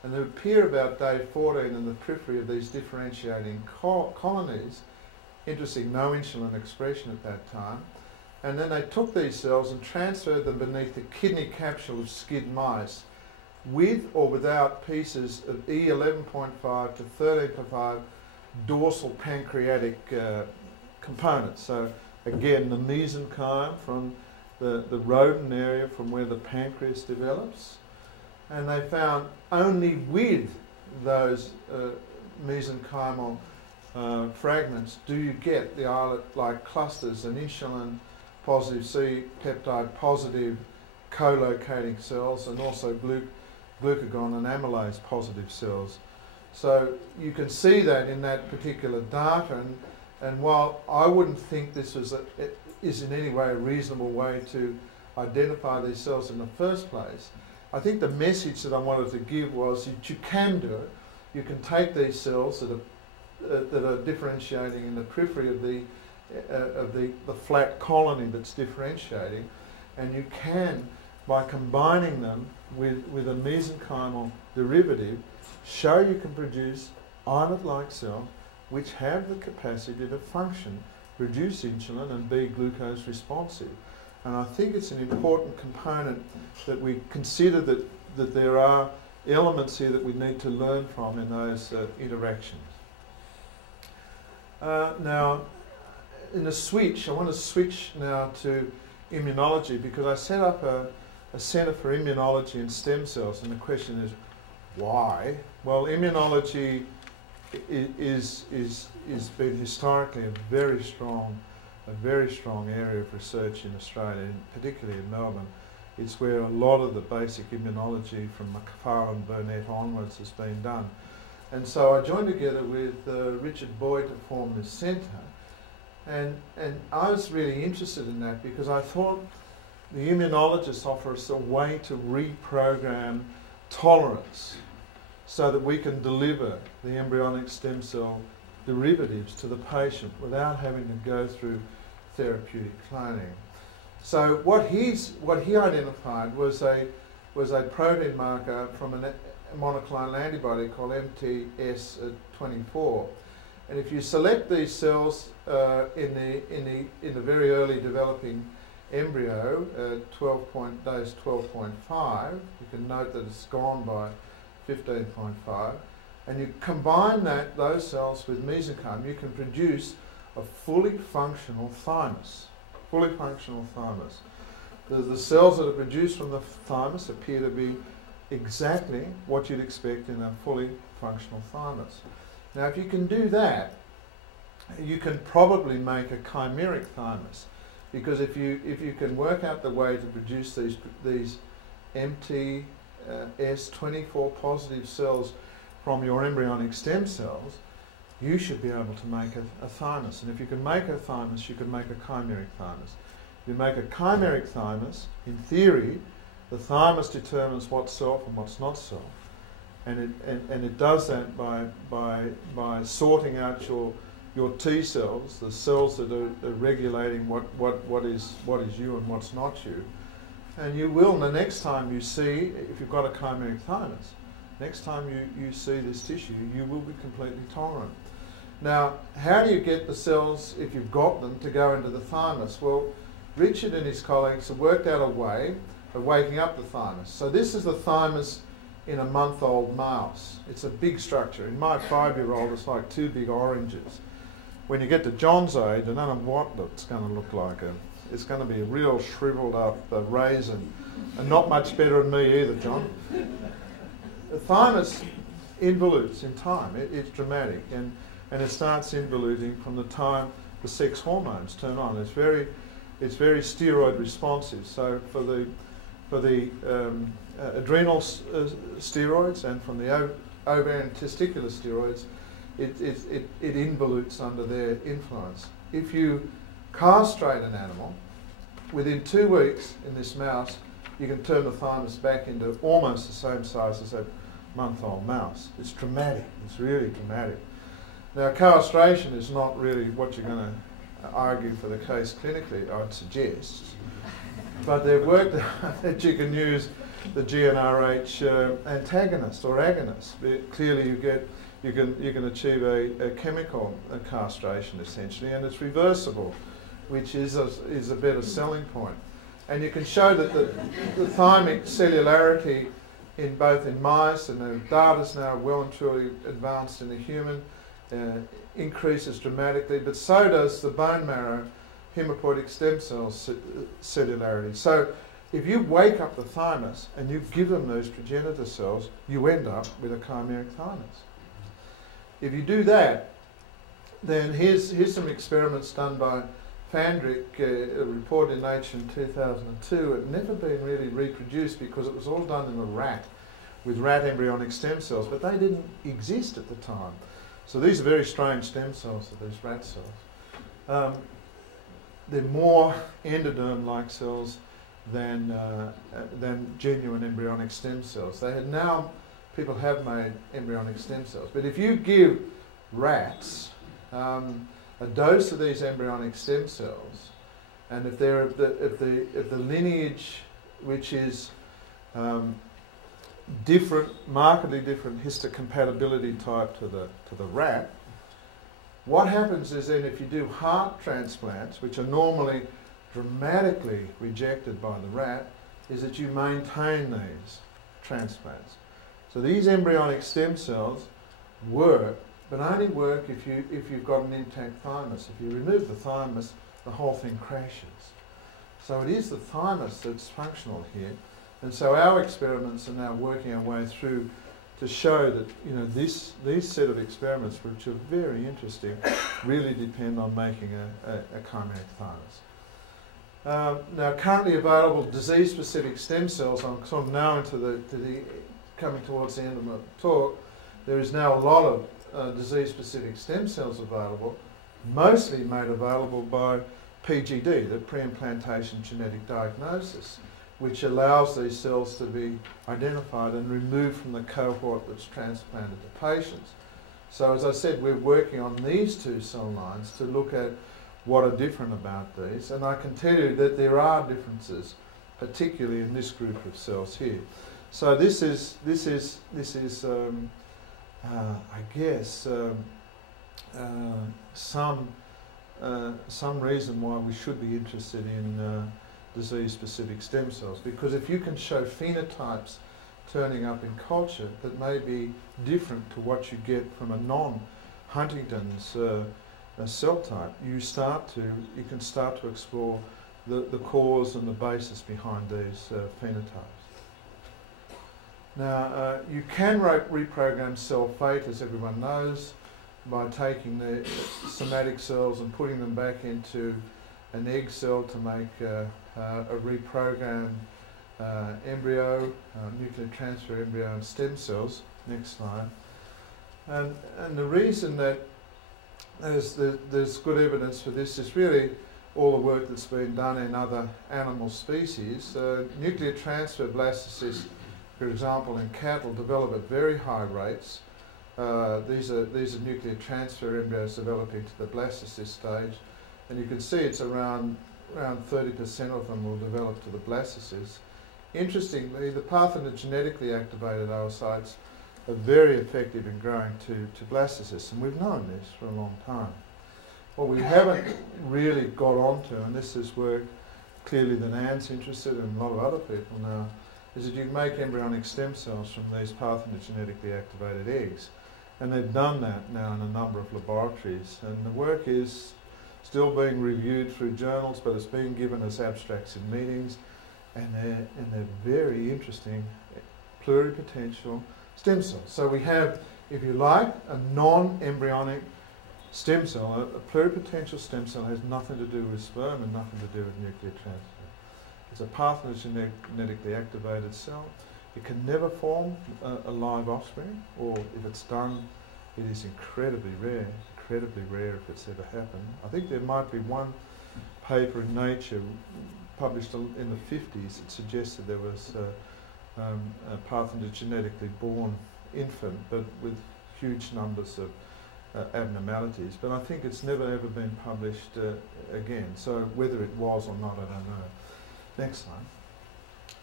and they would appear about day 14 in the periphery of these differentiating colonies. Interesting, no insulin expression at that time. And then they took these cells and transferred them beneath the kidney capsule of skid mice with or without pieces of E11.5 to 13.5 dorsal pancreatic components. So again, the mesenchyme from the rodent area from where the pancreas develops. And they found only with those mesenchymal fragments do you get the islet-like clusters and insulin positive C peptide positive co-locating cells, and also glucagon and amylase positive cells. So you can see that in that particular data, and while I wouldn't think this is in any way a reasonable way to identify these cells in the first place, I think the message that I wanted to give was that you can do it. You can take these cells that are differentiating in the periphery of the flat colony that's differentiating, and you can, by combining them with a mesenchymal derivative, show you can produce islet-like cells which have the capacity to function, produce insulin and be glucose responsive. And I think it's an important component that we consider that there are elements here that we need to learn from in those interactions. Now, in a switch, I want to switch now to immunology, because I set up a Centre for Immunology and Stem Cells, and the question is, why? Well, immunology is been historically a very strong area of research in Australia, and particularly in Melbourne. It's where a lot of the basic immunology from McFarlane Burnett onwards has been done. And so I joined together with Richard Boyd to form this centre, and I was really interested in that because I thought the immunologists offer us a way to reprogram tolerance so that we can deliver the embryonic stem cell derivatives to the patient without having to go through therapeutic cloning. So what he identified was a protein marker from a monoclonal antibody called MTS24, and if you select these cells in the very early developing embryo, days 12.5, you can note that it's gone by 15.5, and you combine those cells with mesenchyme, you can produce a fully functional thymus. Fully functional thymus. The cells that are produced from the thymus appear to be exactly what you'd expect in a fully functional thymus. Now, if you can do that, you can probably make a chimeric thymus, because if you can work out the way to produce these MTS24 positive cells from your embryonic stem cells, you should be able to make a thymus. And if you can make a thymus, you can make a chimeric thymus. If you make a chimeric thymus, in theory, the thymus determines what's self and what's not self. And it does that by sorting out your T cells, the cells that are regulating what is you and what's not you. And you will, the next time you see, if you've got a chimeric thymus, next time you see this tissue, you will be completely tolerant. Now, how do you get the cells, if you've got them, to go into the thymus? Well, Richard and his colleagues have worked out a way of waking up the thymus. So this is the thymus in a month-old mouse. It's a big structure. In my 5-year-old, it's like 2 big oranges. When you get to John's age, I don't know what it's going to look like. It's going to be a real shriveled up raisin, and not much better than me either, John. The thymus involutes in time. It's dramatic, and it starts involuting from the time the sex hormones turn on. It's very steroid responsive. So for the adrenal steroids and from the ovarian testicular steroids, it involutes under their influence. If you castrate an animal, within 2 weeks in this mouse, you can turn the thymus back into almost the same size as a month-old mouse. It's dramatic. It's really dramatic. Now, castration is not really what you're going to argue for the case clinically, I'd suggest. But they've worked out that you can use the GnRH antagonist or agonist. Clearly you can achieve a chemical castration essentially, and it's reversible, which is a better selling point. And you can show that the thymic cellularity in both in mice, and the data's now well and truly advanced in the human, increases dramatically, but so does the bone marrow hematopoietic stem cells cellularity. So if you wake up the thymus and you give them those progenitor cells, you end up with a chimeric thymus. If you do that, then here's some experiments done by Fandrick, a report in Nature in 2002. It had never been really reproduced because it was all done in a rat with rat embryonic stem cells, but they didn't exist at the time. So these are very strange stem cells, these rat cells. They're more endoderm-like cells than genuine embryonic stem cells. People have made embryonic stem cells, but if you give rats a dose of these embryonic stem cells, and if they're of the lineage which is different, markedly different histocompatibility type to the rat, what happens is then if you do heart transplants, which are normally dramatically rejected by the rat, is that you maintain these transplants. So these embryonic stem cells work, but only work if you've got an intact thymus. If you remove the thymus, the whole thing crashes. So it is the thymus that's functional here. And so our experiments are now working our way through to show that these set of experiments, which are very interesting, really depend on making a chimeric thymus. Now, currently available disease-specific stem cells, I'm sort of now into coming towards the end of my talk. There is now a lot of disease-specific stem cells available, mostly made available by PGD, the pre-implantation genetic diagnosis, which allows these cells to be identified and removed from the cohort that's transplanted to patients. So as I said, we're working on these two cell lines to look at what are different about these, and I can tell you that there are differences, particularly in this group of cells here. So this is I guess some reason why we should be interested in disease-specific stem cells, because if you can show phenotypes turning up in culture that may be different to what you get from a non-Huntington's cell type, you can start to explore the cause and the basis behind these phenotypes. Now, you can reprogram cell fate, as everyone knows, by taking the somatic cells and putting them back into an egg cell to make a reprogrammed embryo, nuclear transfer embryo and stem cells. Next slide. And the reason that there's good evidence for this is really all the work that's been done in other animal species. Nuclear transfer blastocysts, for example, in cattle, develop at very high rates. These are nuclear transfer embryos developing to the blastocyst stage, and you can see it's around 30% of them will develop to the blastocyst. Interestingly, the parthenogenetically activated oocytes are very effective in growing to blastocysts, and we've known this for a long time. What we haven't really got onto, and this is work clearly that Anne's interested in, and a lot of other people now, is that you can make embryonic stem cells from these parthenogenetically activated eggs. And they've done that now in a number of laboratories. And the work is still being reviewed through journals, but it's being given as abstracts in meetings. And they're very interesting pluripotential stem cells. So we have, if you like, a non-embryonic stem cell. A pluripotential stem cell has nothing to do with sperm and nothing to do with nuclear transfer. It's a parthenogenetically activated cell. It can never form a live offspring, or if it's done, it is incredibly rare if it's ever happened. I think there might be one paper in Nature published in the 50s that suggested there was a parthenogenetically born infant, but with huge numbers of abnormalities. But I think it's never ever been published again. So whether it was or not, I don't know. Next slide.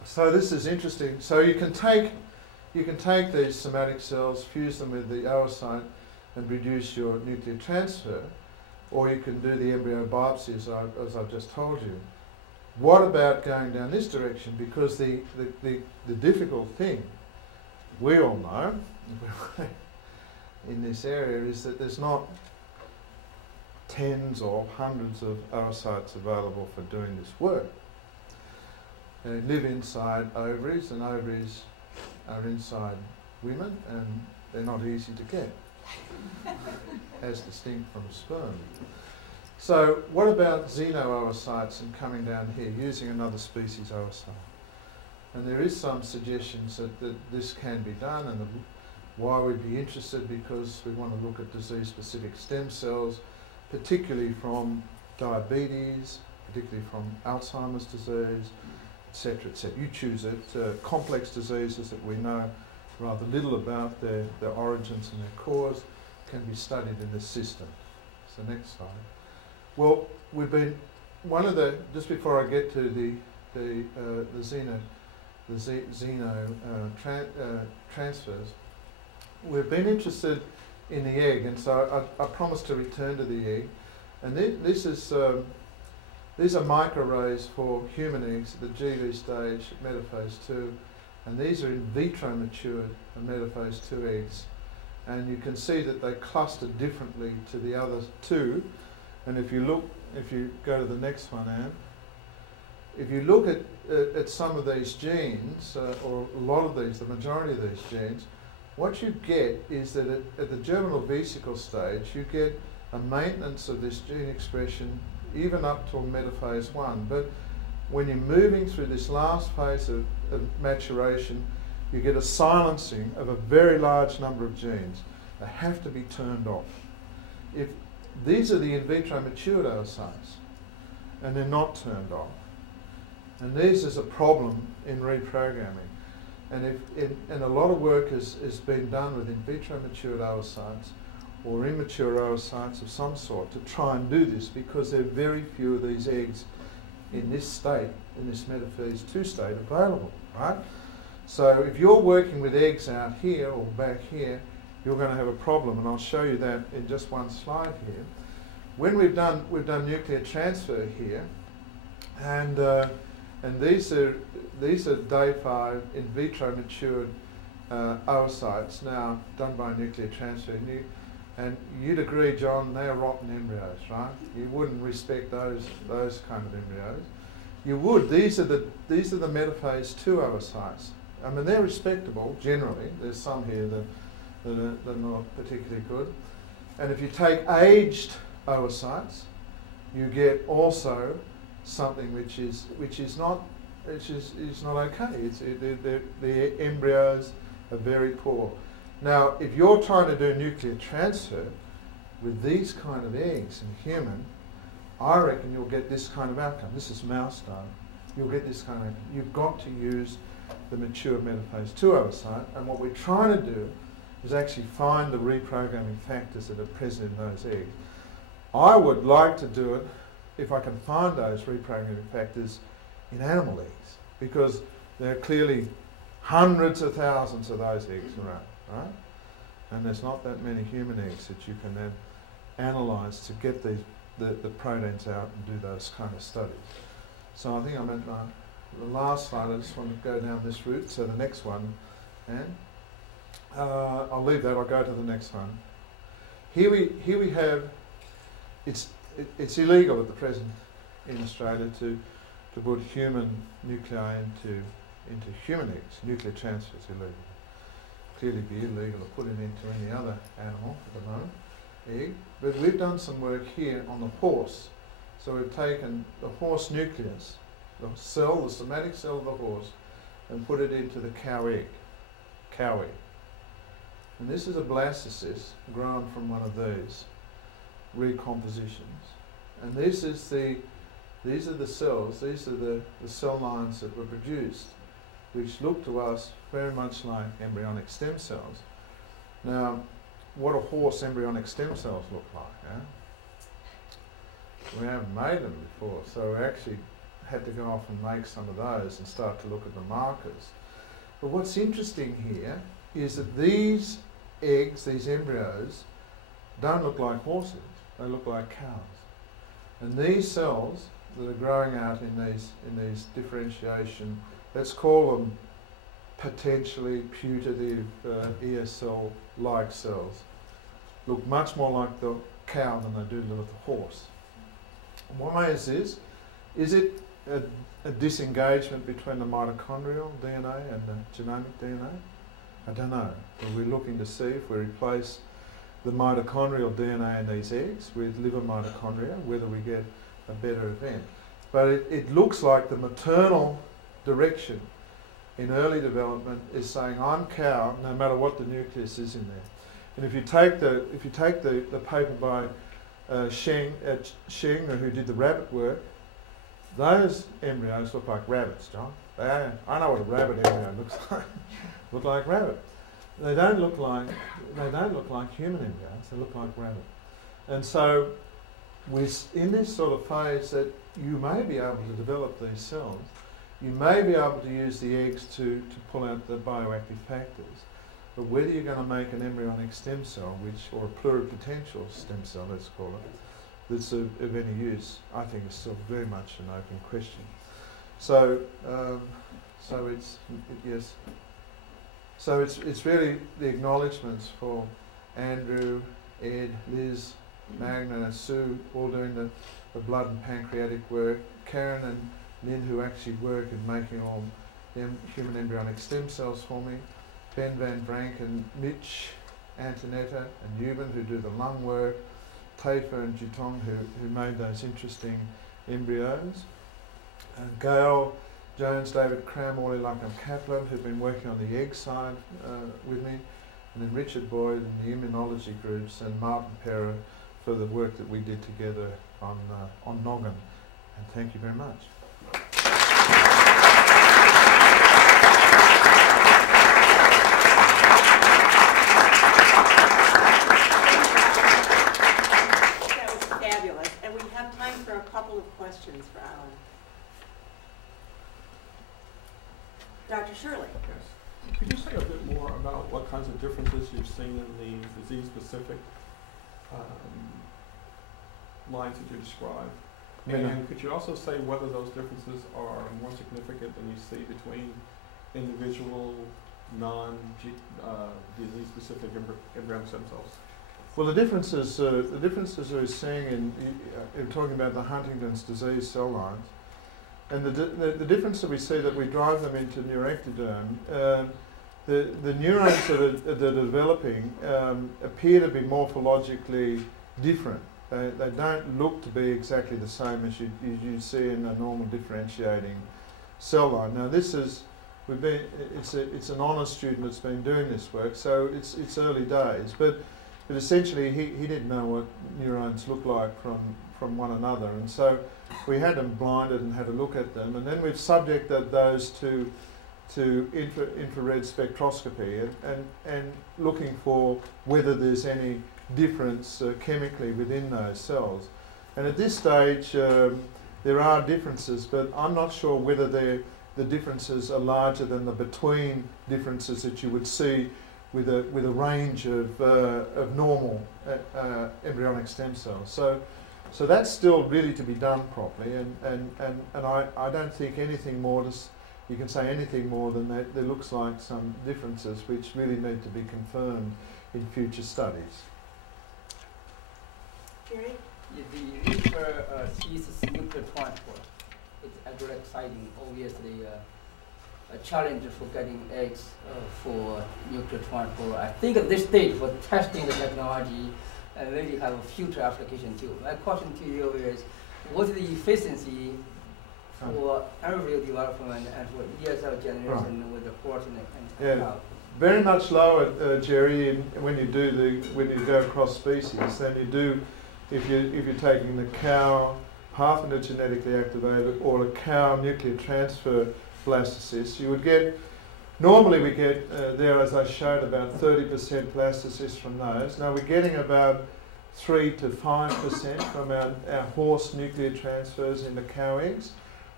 So this is interesting. So you can take these somatic cells, fuse them with the oocyte, and produce your nuclear transfer, or you can do the embryo biopsy, as I've just told you. What about going down this direction? Because the difficult thing, we all know, in this area, is that there's not tens or hundreds of oocytes available for doing this work. They live inside ovaries, and ovaries are inside women, and they're not easy to get, as distinct from sperm. So what about xenoocytes and coming down here, using another species oocyte? And there is some suggestions that this can be done, and why we'd be interested, because we want to look at disease-specific stem cells, particularly from diabetes, particularly from Alzheimer's disease, etc., etc. You choose it. Complex diseases that we know rather little about, their origins and their cause, can be studied in this system. So next slide. Well, we've been, just before I get to the transfers, we've been interested in the egg, and so I promised to return to the egg. And these are microarrays for human eggs at the GV stage, metaphase 2, and these are in vitro matured metaphase 2 eggs. And you can see that they cluster differently to the other two. And if you go to the next one, Anne, if you look at some of these genes, or a lot of these, the majority of these genes, what you get is that at the germinal vesicle stage, you get a maintenance of this gene expression even up till metaphase 1. But when you're moving through this last phase of maturation, you get a silencing of a very large number of genes. They have to be turned off. If these are the in vitro matured oocytes, and they're not turned off. And this is a problem in reprogramming. And a lot of work has been done with in vitro matured oocytes or immature oocytes of some sort to try and do this, because there are very few of these eggs in this state, in this metaphase 2 state, available, right? So if you're working with eggs out here or back here, you're going to have a problem, and I'll show you that in just one slide here. When we've done nuclear transfer here, and these are day 5 in vitro matured oocytes now done by nuclear transfer. And you'd agree, John, they are rotten embryos, right? You wouldn't respect those kind of embryos. You would. These are the metaphase 2 oocytes. I mean, they're respectable generally. There's some here that are not particularly good. And if you take aged oocytes, you get also something which is not okay. The embryos are very poor. Now, if you're trying to do nuclear transfer with these kind of eggs in human, I reckon you'll get this kind of outcome. This is mouse data. You'll get this kind of outcome. You've got to use the mature metaphase 2 oocyte, and what we're trying to do is actually find the reprogramming factors that are present in those eggs. I would like to do it if I can find those reprogramming factors in animal eggs, because there are clearly hundreds of thousands of those eggs around, right? And there's not that many human eggs that you can then analyse to get the proteins out and do those kind of studies. So I think I'm at the last slide. I just want to go down this route. So the next one, and I'll leave that. I'll go to the next one. Here we have. It's illegal at the present in Australia to put human nuclei into human eggs. Nuclear transfer is illegal. Clearly be illegal to put it into any other animal at the moment, egg. But we've done some work here on the horse. So we've taken the horse nucleus, the somatic cell of the horse, and put it into the cow egg. And this is a blastocyst grown from one of these recompositions. And these are the cells, these are the cell lines that were produced, which look to us very much like embryonic stem cells. Now, what do horse embryonic stem cells look like? We haven't made them before, so we actually had to go off and make some of those and start to look at the markers. But what's interesting here is that these eggs, these embryos, don't look like horses, they look like cows. And these cells that are growing out in these differentiation, let's call them potentially putative ESL-like cells, look much more like the cow than they do the horse. Why is this? Is it a disengagement between the mitochondrial DNA and the genomic DNA? I don't know. But we're looking to see if we replace the mitochondrial DNA in these eggs with liver mitochondria, whether we get a better event. But it looks like the maternal direction in early development is saying, I'm cow, no matter what the nucleus is in there. And if you take the paper by Sheng, who did the rabbit work, those embryos look like rabbits, John. I know what a rabbit embryo looks like. Look like rabbit. They don't look like human embryos. They look like rabbit. And so we're in this sort of phase that you may be able to develop these cells. You may be able to use the eggs to pull out the bioactive factors. But whether you're going to make an embryonic stem cell, or a pluripotential stem cell, let's call it, that's of any use, I think is still very much an open question. So, it's really the acknowledgements for Andrew, Ed, Liz, Magna, Sue, all doing the blood and pancreatic work, Karen and Lynn, who actually work in making all the human embryonic stem cells for me, Ben Van Brank and Mitch, Antonetta and Newman, who do the lung work, Tafer and Jutong, who made those interesting embryos, Gail Jones, David Cram, Orly Luckham Kaplan, who've been working on the egg side with me, and then Richard Boyd and the immunology groups, and Martin Perra for the work that we did together on Noggin. And thank you very much. That was fabulous. And we have time for a couple of questions for Alan. Dr. Shirley. Yes. Could you say a bit more about what kinds of differences you've seen in the disease-specific lines that you described? And could you also say whether those differences are more significant than you see between individual non-disease-specific embryonic stem cells? Well, the differences we're seeing in talking about the Huntington's disease cell lines, and the difference that we see that we drive them into neuroectoderm, the neurons that are developing appear to be morphologically different. They don't look to be exactly the same as you see in a normal differentiating cell line. Now this is, it's an honours student that's been doing this work, so it's early days, but essentially he didn't know what neurons look like from one another, and so we had them blinded and had a look at them, and then we've subjected those to infrared spectroscopy and looking for whether there's any difference chemically within those cells. And at this stage there are differences, but I'm not sure whether the differences are larger than the between differences that you would see with a range of normal embryonic stem cells. So that's still really to be done properly, and I don't think anything more you can say anything more than that there looks like some differences which really need to be confirmed in future studies. Jerry? The hESCs nuclear transport is very exciting. Obviously, a challenge for getting eggs for nuclear transport. I think at this stage for testing the technology and really have a future application too. My question to you is, what is the efficiency for embryo development and for ESL generation with the protein and yeah. Very much lower, Jerry, when you go across species than you do if you're taking the cow parthenogenetically activated or a cow nuclear transfer blastocyst. You would get, normally we get there, as I showed, about 30% blastocysts from those. Now we're getting about 3 to 5% from our horse nuclear transfers into cow eggs.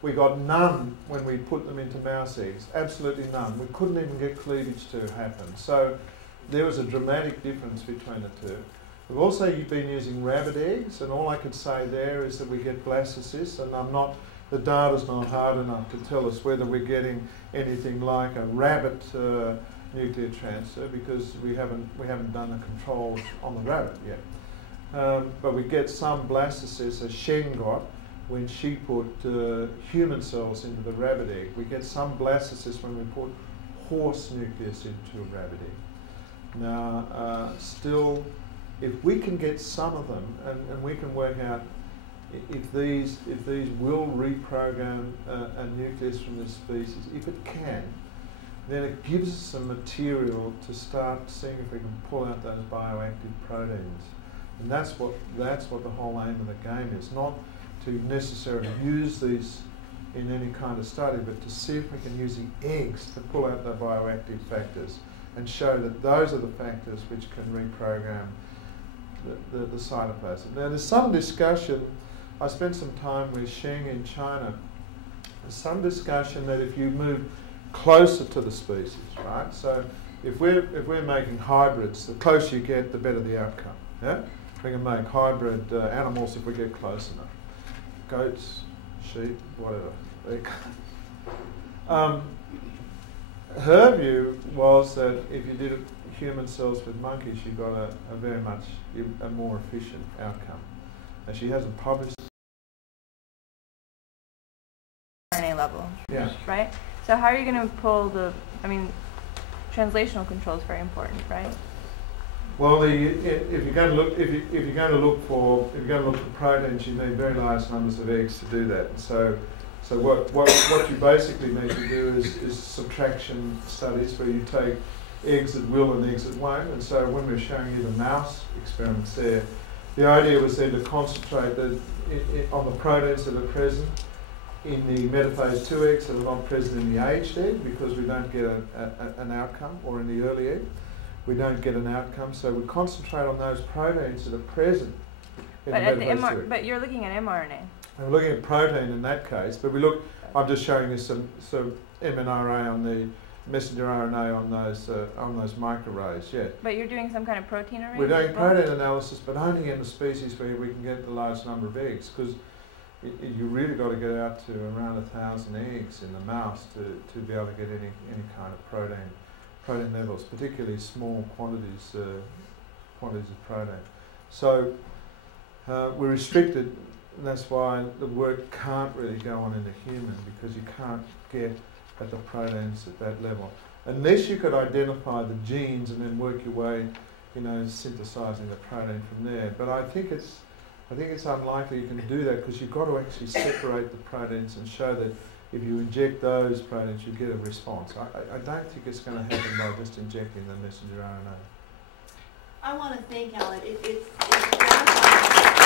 We got none when we put them into mouse eggs, absolutely none. We couldn't even get cleavage to happen. So there was a dramatic difference between the two. We've also been using rabbit eggs, and all I could say there is that we get blastocysts, and the data's not hard enough to tell us whether we're getting anything like a rabbit nuclear transfer, because we haven't done the controls on the rabbit yet. But we get some blastocysts, as Shen got when she put human cells into the rabbit egg. We get some blastocysts when we put horse nucleus into a rabbit egg. Now, still, if we can get some of them, and we can work out if these will reprogram a nucleus from this species, if it can, then it gives us some material to start seeing if we can pull out those bioactive proteins. And that's what the whole aim of the game is, not to necessarily use these in any kind of study, but to see if we can use the eggs to pull out the bioactive factors and show that those are the factors which can reprogram the cytoplasm. Now, there's some discussion. I spent some time with Sheng in China. There's some discussion that if you move closer to the species, right? So if we're making hybrids, the closer you get, the better the outcome. Yeah, we can make hybrid animals if we get close enough. Goats, sheep, whatever. Her view was that if you did human cells with monkeys, you got a very much a more efficient outcome. And she hasn't published RNA level. Yeah. Right? So how are you going to pull translational control is very important, right? Well, if you're going to look for proteins, you need very large numbers of eggs to do that. So what you basically need to do is subtraction studies where you take eggs that will and eggs that won't. And so when we were showing you the mouse experiments there, the idea was then to concentrate on the proteins that are present in the metaphase 2 eggs that are not present in the aged egg, because we don't get an outcome, or in the early egg, we don't get an outcome. So we concentrate on those proteins that are present in the metaphase 2 egg. But you're looking at mRNA. And we're looking at protein in that case, but I'm just showing you some mRNA on the messenger RNA on those microarrays, yeah. But you're doing some kind of protein array? We're doing protein analysis, but only in the species where we can get the large number of eggs, because you really got to get out to around 1,000 eggs in the mouse to be able to get any kind of protein levels, particularly small quantities of protein. So we're restricted, and that's why the work can't really go on in the human, because you can't get at the proteins at that level, unless you could identify the genes and then work your way, synthesizing the protein from there. But I think it's unlikely you can do that, because you've got to actually separate the proteins and show that if you inject those proteins, you get a response. I don't think it's going to happen by just injecting the messenger RNA. I want to thank Alan. It's